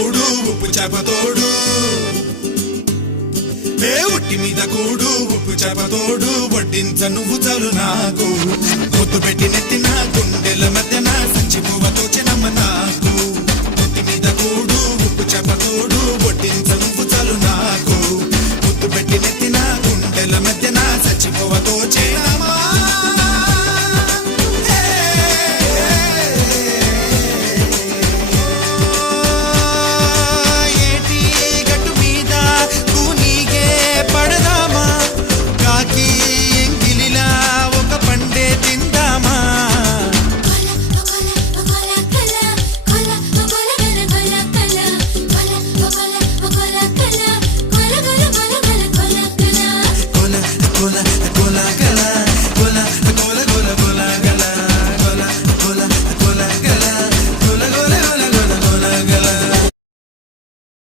కూడు ఉప్పు చేపతోడు ఒట్టి మీద కూడు ఉప్పు చేపతోడు వడ్డించ నువ్వు చాలు నాకు ముద్దు పెట్టి నెత్తిన గుండెల మధ్యన సంచి పువ్వతో చిన్నమ్మ నాకు